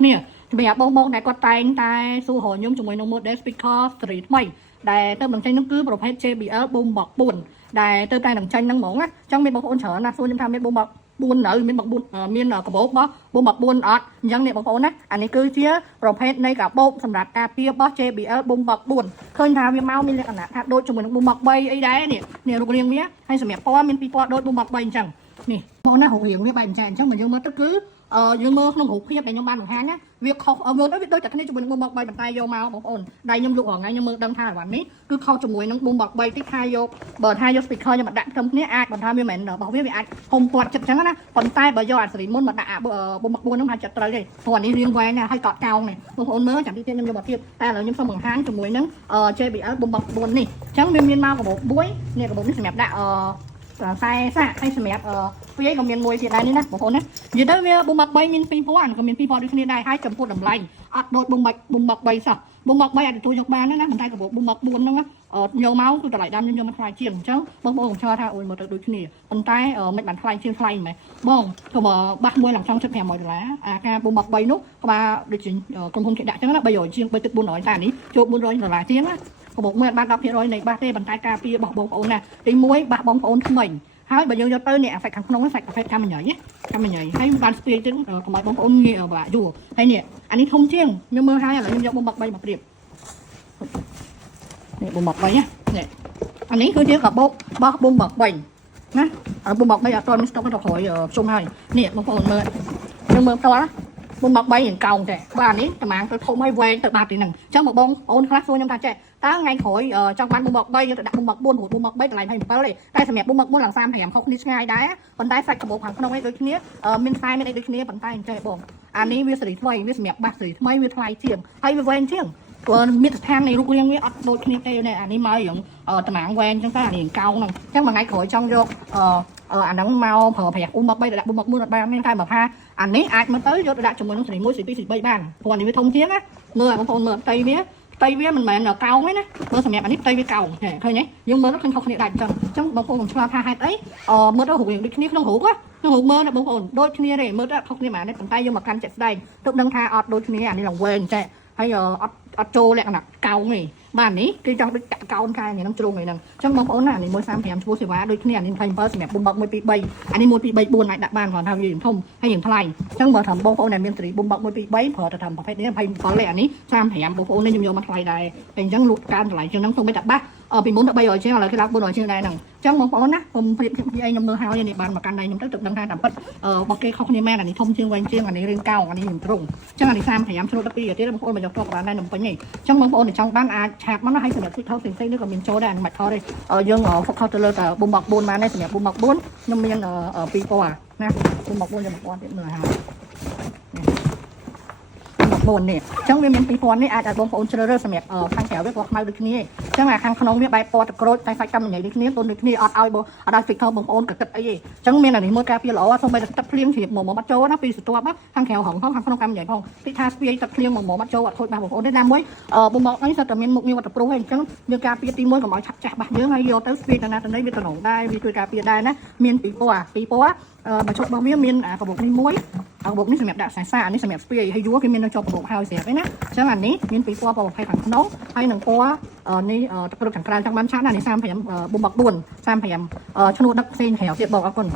nè bây giờ bông này có tay xu hồi nhung chúng mình nông một để speaker street mày để tôi bằng tranh nó cứ profile JBL bông bọc buồn để tôi tay bằng tranh năng mỏng á trong bên bọc ôn trở là xu nhưng tham bên bông bọc buồn ở bên bọc buồn miền ở bố đó bông bọc buồn ở dân này bọc ôn á anh ấy cứ chia profile này cả bông sầm rạt cà phê bó JBL bông bọc buồn khơi thao viên mau mình lại cả đôi chúng mình bông bọc bay ấy đấy nè rục riêng nhé hay sầm po mình pi po đôi bông bọc bay chẳng nè món này hậu hiện với bạn chàng trong mình dương mơ tất cứ dương mơ không hụt khiếp này nhung ban hàng á việc không vừa nói biết đôi chặt cái này chúng mình bông bọc bay bàn tay vô mau bọc ổn đây nhung lụa ở ngay nhung mơ đâm tha quản lý cứ khâu chúng mình bông bọc bay tích hai vô bờ hai vô speaker nhưng mà đặt trong này ai bàn tay với mình bảo viết bị ai không quạt chặt trắng á còn tay bờ do xử lý môn mà đã bông bọc buôn nó hai chặt tới đây còn đi riêng quay nha hay cọt cao này bông ổn mới chẳng đi trên nhung bọc tiếp ta là nhung xong bằng hàng chúng mình nắng chơi bị bông bọc buôn này trắng miên mau của bộ buối nè của bộ nó sẽ mẹp đã sai hay sẽ mẹp phía còn miền môi thì đây nè bộ nè vì đó bông bọc bay miền phi phố ảnh còn miền phi phố đi trên đây hai chấm phụ đầm lạnh đôi bông bọc bay sao bông bọc bay thì tôi chụp ba nữa bàn tay của bộ bông bọc buồn đó nhiều máu tôi lại đâm choมัน fly ជាងអញ្ចឹងបងប្អូនchoថាអូយមើលទៅដូចគ្នាប៉ុន្តែមិនបាន fly ជាង fly មែនបងទៅបាក់មួយឡើង$1.500អាការបូមប3នោះក្បាលដូចជាក្រុមហ៊ុនគេដាក់អញ្ចឹងណា300ជាង3ទឹក400តែនេះចូល$400ជាងណាក៏មកមើលបាន10%នៃបាសទេប៉ុន្តែការពាររបស់បងប្អូនណាទី1បាសបងប្អូនថ្មីហើយបើយើងយកទៅនេះអាហ្វេកខាងក្នុងហ្នឹងសាច់អាហ្វេកកាមញ៉ៃហើយបានស្ពាយទៅកុំឲ្យបងប្អូនងាយបាក់យូរហើយនេះអានេះធំជាងខ្ញុំមើលហើយឥឡូវខ្ញុំយកបូមប3មកប្រៀបនេះបូមប3ណានេះអានេះគឺជាកាបូបរបស់បូមប3ណាបូមប3អត់ទាន់មានស្តុកទៅក្រោយជុំហើយនេះបងប្អូនមើលយើងមើលផ្ទាល់ណាបូមប3រៀងកោងតែបាទនេះប្រហែលទៅធំហើយវែងទៅបាត់ទីហ្នឹងអញ្ចឹងបងប្អូនខ្លះសួរខ្ញុំថាចេះតើថ្ងៃក្រោយចង់បានបូមប3យើងទៅដាក់បូមប4ព្រោះបូមប3តម្លៃ27ទេតែសម្រាប់បូមប4ឡើង35ខុសគ្នាឆ្ងាយដែរប៉ុន្តែសាច់កាបូបខាងក្នុងឯងដូចគ្នាមានខ្សែមានអីដូចគ្នាប៉ុន្តែអញ្ចឹងបងអានេះវាសេរីថ្មីវាសម្រាប់បាសសេរីថ្មីវាថ្លៃជាងហើយវាវែងជាងមាត្រដ្ឋាននៃរូបរាងវាអត់ដូចគ្នាទេនេះអានេះមករឿងតំណាងវែងអញ្ចឹងតែអានេះកោងហ្នឹងអញ្ចឹងមួយថ្ងៃក្រោយចង់យកអាហ្នឹងមកប្រើប្រាស់បូមប3ទៅដាក់បូម4អត់បានទេតែមកថាអានេះអាចមកទៅយកទៅដាក់ជាមួយនឹងសេរី1សេរី2សេរី3បានព្រោះអានេះវាធំជាងណាមើលបងប្អូនមើលផ្ទៃវាមិនមែនកោងទេណាមើលសម្រាប់អានេះផ្ទៃវាកោងឃើញទេយើងមើលទៅឃើញខុសគ្នាដាច់អញ្ចឹងបងប្អូនខ្ញុំឆ្លើយថាហេតុអីមើលទៅរូបរាងដូចគ្នាក្នុងរូបមើលណាបងប្អូនដូចគ្នាទេមើលទៅខុសគ្នាបានទេប៉ុន្តែយើងមកកាន់ចិត្តស្ដែងទើបដឹងថាអត់ដូចគ្នាអានេះឡើងវែងចេះហើយអត់ចូលលក្ខណៈកោងទេបាទនេះគេចង់ដូចកោនខែនេះនឹងជ្រុងឯហ្នឹងអញ្ចឹងបងប្អូនណានេះ135ឈ្មោះសេវាដូចគ្នាអានេះ27សម្រាប់បូមប1 2 3អានេះ1 2 3 4អាចដាក់បានគ្រាន់ថាវាធំហើយយើងថ្លៃអញ្ចឹងបើថាបងប្អូនដែលមានសេរីបូមប1 2 3ប្រើទៅតាមប្រភេទនេះ27ទេអានេះ35បងប្អូននេះខ្ញុំយកមកថ្លៃដែរតែអញ្ចឹងលក់កើនតម្លៃជាងហ្នឹងសូម្បីតែបាសពីមុនទៅ300ជាងឥឡូវគេឡើង400ជាងដែរហ្នឹងអញ្ចឹងបងប្អូនណាខ្ញុំប្រៀបធៀបពីឯងខ្ញុំមើលហើយនេះបានមកកាន់ដៃខ្ញុំទៅដឹងថាតាមពិតរបស់គេខុសគ្នាមែនអានេះធំជាងវែងជាងអានេះរឿងកោងអានេះរឿងទ្រុងអញ្ចឹងអានេះ35ជ្រុល12ទៀតបងប្អូនមកយកទៅបានដែរនំពេញទេអញ្ចឹងបងប្អូនចង់បានអាចឆាតមកណាឲ្យសម្រាប់គិតថោផ្សេងៗនេះក៏មានចូលដែរមិនថោទេយើងហ្វុកខុសទៅលើតែបូមប4បានដែរសម្រាប់បូមប4ខ្ញុំមាន2000ណាបូមប4ចាំ1000ទៀតមើលហើយ4នេះអញ្ចឹងវាមាន2000នេះអាចឲ្យបងប្អូនជ្រើសរើសសម្រាប់ខាងក្រៅវាពណ៌ខ្មៅដូចគ្នាអញ្ចឹងអាខាងក្នុងវាបែបពណ៌ទឹកក្រូចតែសាច់កម្មញ៉ៃដូចគ្នាទុនដូចគ្នាអត់ឲ្យspeakerបងប្អូនក៏គិតអីទេអញ្ចឹងមានអានេះមួយការពារល្អសូម្បីតែទឹកភ្លៀងជ្រាបមកបាត់ចូលណាពីស្ទាប់ខាងក្រៅហងផងខាងក្នុងកម្មញ៉ៃផងពីថាស្ពាយទឹកភ្លៀងមកបាត់ចូលអត់ខូចបាសបងប្អូនទេណាមួយបងមកនេះសិតតែមានមុខងារវត្តព្រុសឯងអញ្ចឹងយើងការពារទី1កុំឲ្យឆាប់ចាស់បាសយើងហើយយកទៅស្ពាយទៅណាទៅណីវាតំណងដែរវាជួយការពារដែរណាមានពីពណ៌បើជុតរបស់វាមានកាបូបនេះមួយកាបូបនេះសម្រាប់ដាក់ខ្សែសាអានេះសម្រាប់ស្ពាយហើយយួរគេមាននៅជាប់កាបូបហើយស្រាប់ឯណាអញ្ចឹងអានេះមានពីពណ៌ប្រភេទខាងក្នុងហើយនឹងពណ៌នេះទឹកក្រូចខាងក្រៅចង់បានឆាតណានេះ35បូមប4 35ឈ្នួលដឹកផ្សេងក្រៅទៀតបងអរគុណ